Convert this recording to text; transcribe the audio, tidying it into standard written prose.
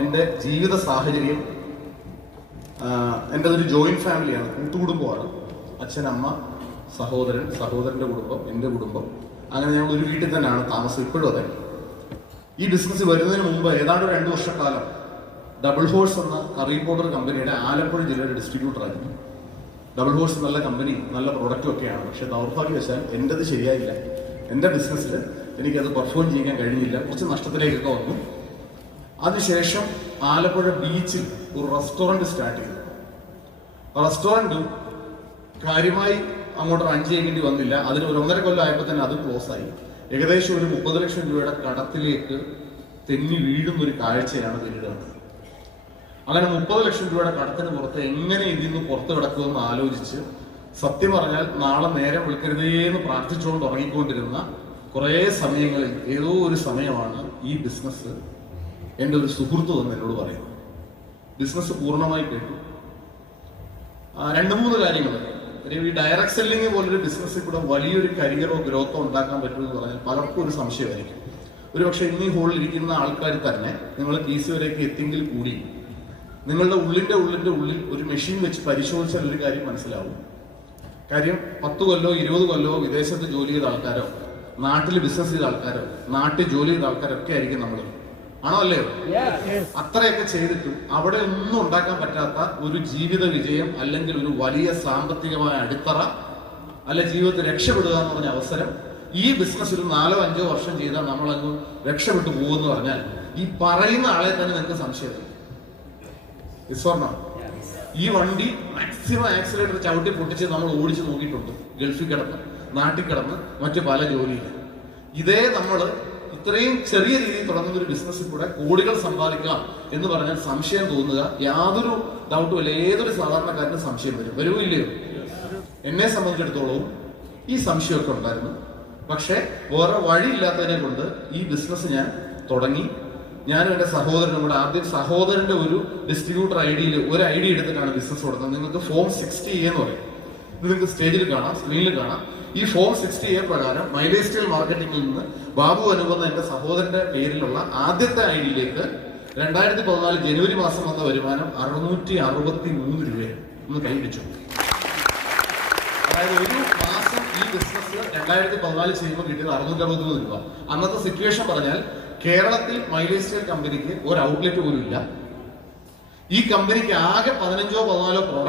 എൻ്റെ ജീവിത സാഹചര്യം എൻ്റെ ഒരു ജോയിന്റ് ഫാമിലിയാണ്, കൂട്ടുകുടുംബമാണ്. അച്ഛൻ, അമ്മ, സഹോദരൻ, സഹോദരൻ്റെ കുടുംബം, എൻ്റെ കുടുംബം. അങ്ങനെ ഞങ്ങൾ ഒരു വീട്ടിൽ തന്നെയാണ് താമസം. ഇപ്പോഴും അതെ. ഈ ബിസിനസ് വരുന്നതിന് മുമ്പ് ഏതാണ്ട് 2 വർഷക്കാലം ഡബിൾ ഹോഴ്സ് എന്ന കറി പൗഡർ കമ്പനിയുടെ ആലപ്പുഴ ജില്ലയുടെ ഡിസ്ട്രിബ്യൂട്ടറായിരുന്നു. ഡബിൾ ഹോഴ്സ് നല്ല കമ്പനി, നല്ല പ്രോഡക്റ്റും ഒക്കെയാണ്. പക്ഷെ ദൗർഭാഗ്യവശാൽ എൻ്റെത് ശരിയായില്ല. എൻ്റെ ബിസിനസ്സിൽ എനിക്കത് പെർഫോം ചെയ്യാൻ കഴിഞ്ഞില്ല. കുറച്ച് നഷ്ടത്തിലേക്കൊക്കെ വന്നു. അതിനുശേഷം ആലപ്പുഴ ബീച്ചിൽ ഒരു റെസ്റ്റോറൻറ്റ് സ്റ്റാർട്ട് ചെയ്തു. റെസ്റ്റോറൻറ്റും കാര്യമായി അങ്ങോട്ട് റൺ ചെയ്യേണ്ടി വന്നില്ല. അതിന് 1.5 കൊല്ലം ആയപ്പോൾ തന്നെ അത് ക്ലോസ് ആയി. ഏകദേശം ഒരു 30 ലക്ഷം രൂപയുടെ കടത്തിലേക്ക് തെന്നി വീഴുന്നൊരു കാഴ്ചയാണ് പിന്നീട് കണ്ടത്. അങ്ങനെ 30 ലക്ഷം രൂപയുടെ കടത്തിന് പുറത്ത് എങ്ങനെ ഇതിന്ന് പുറത്ത് കിടക്കുമെന്ന് ആലോചിച്ച്, സത്യം പറഞ്ഞാൽ നാളെ നേരം വിളിക്കരുതേന്ന് പ്രാർത്ഥിച്ചുകൊണ്ട് ഉറങ്ങിക്കൊണ്ടിരുന്ന കുറേ സമയങ്ങളിൽ ഏതോ ഒരു സമയമാണ് ഈ ബിസിനസ് എൻ്റെ ഒരു സുഹൃത്ത് വന്ന് എന്നോട് പറയുന്നത്. ബിസിനസ് പൂർണ്ണമായി കേട്ടു. 2-3 കാര്യങ്ങൾ. ഈ ഡയറക്ട് സെല്ലിംഗ് പോലൊരു ബിസിനസ്സിൽ കൂടെ വലിയൊരു കരിയറോ ഗ്രോത്തോ ഉണ്ടാക്കാൻ പറ്റുമെന്ന് പറഞ്ഞാൽ പലർക്കും ഒരു സംശയമായിരിക്കും. ഒരുപക്ഷെ ഇന്ന് ഈ ഹോളിൽ ഇരിക്കുന്ന ആൾക്കാർ തന്നെ നിങ്ങൾ കേസ് വരെയൊക്കെ എത്തിയെങ്കിൽ കൂടി നിങ്ങളുടെ ഉള്ളിൻ്റെ ഉള്ളിൽ ഒരു മെഷീൻ വെച്ച് പരിശോധിച്ചാൽ ഒരു കാര്യം മനസ്സിലാവും. കാര്യം 10 കൊല്ലോ 20 കൊല്ലോ വിദേശത്ത് ജോലി ചെയ്ത ആൾക്കാരോ നാട്ടിൽ ബിസിനസ് ചെയ്ത ആൾക്കാരോ നാട്ടിൽ ജോലി ചെയ്ത ആൾക്കാരൊക്കെ ആയിരിക്കും നമ്മൾ. ആണോ അല്ലയോ? അത്രയൊക്കെ ചെയ്തിട്ടും അവിടെ ഒന്നും ഉണ്ടാക്കാൻ പറ്റാത്ത ഒരു ജീവിത വിജയം, അല്ലെങ്കിൽ ഒരു വലിയ സാമ്പത്തികമായ അടിത്തറ, അല്ലെ ജീവിതത്തിൽ രക്ഷപ്പെടുക എന്ന് പറഞ്ഞ അവസരം ഈ ബിസിനസ് ഒരു 4-5 വർഷം ചെയ്താൽ നമ്മളങ്ങ് രക്ഷപ്പെട്ടു പോകുമെന്ന് പറഞ്ഞാൽ ഈ പറയുന്ന ആളെ തന്നെ നിങ്ങൾക്ക് സംശയം. വിസ്വർണം ഈ വണ്ടി മാക്സിമം ആക്സിലേറ്റർ ചവിട്ടി പൊട്ടിച്ച് നമ്മൾ ഓടിച്ച് നോക്കിയിട്ടുണ്ട്. ഗൾഫിൽ കിടന്ന്, നാട്ടിൽ കിടന്ന്, മറ്റു പല ജോലിയിൽ. ഇതേ നമ്മൾ ഇത്രയും ചെറിയ രീതിയിൽ തുടങ്ങുന്ന ഒരു ബിസിനസ്സിൽ കൂടെ കോടികൾ സമ്പാദിക്കാം എന്ന് പറഞ്ഞാൽ സംശയം തോന്നുക യാതൊരു ഡൗട്ടും ഇല്ല. ഏതൊരു സാധാരണക്കാരന് സംശയം വരും. വരുമോ ഇല്ലയോ? എന്നെ സംബന്ധിച്ചിടത്തോളം ഈ സംശയമൊക്കെ ഉണ്ടായിരുന്നു. പക്ഷെ വേറെ വഴിയില്ലാത്തതിനെ കൊണ്ട് ഈ ബിസിനസ് ഞാൻ തുടങ്ങി. ഞാനും എൻ്റെ സഹോദരനും കൂടെ ആദ്യം സഹോദരന്റെ ഒരു ഡിസ്ട്രിബ്യൂട്ടർ ഐഡിയിൽ ഒരു ഐഡി എടുത്തിട്ടാണ് ബിസിനസ് കൊടുക്കുന്നത്. നിങ്ങൾക്ക് ഫോം 60A എന്ന് പറയും. ഇത് നിങ്ങൾക്ക് സ്റ്റേജിൽ കാണാം, സ്ക്രീനിൽ കാണാം. ഈ ഫോം 60A പ്രകാരം മൈലേജ് സ്റ്റൈൽ മാർക്കറ്റിംഗിൽ നിന്ന് ബാബു അനുപെന്ന എന്റെ സഹോദരന്റെ പേരിലുള്ള ആദ്യത്തെ ഐഡിയിലേക്ക് 2014 ജനുവരി മാസം വന്ന വരുമാനം 663 രൂപയാണ്. ഒന്ന് കൈപിടിച്ചു. അതായത് ഒരു മാസം ഈ ബിസിനസ് 2014 ചെയ്യുമ്പോൾ കിട്ടിയത് 663 രൂപ. അന്നത്തെ സിറ്റുവേഷൻ പറഞ്ഞാൽ കേരളത്തിൽ മൈലേജ് സ്റ്റൈൽ കമ്പനിക്ക് ഒരു ഔട്ട്ലെറ്റ് പോലും ഇല്ല. ഈ കമ്പനിക്ക് ആകെ 15-14 പ്രോഡക്റ്റ്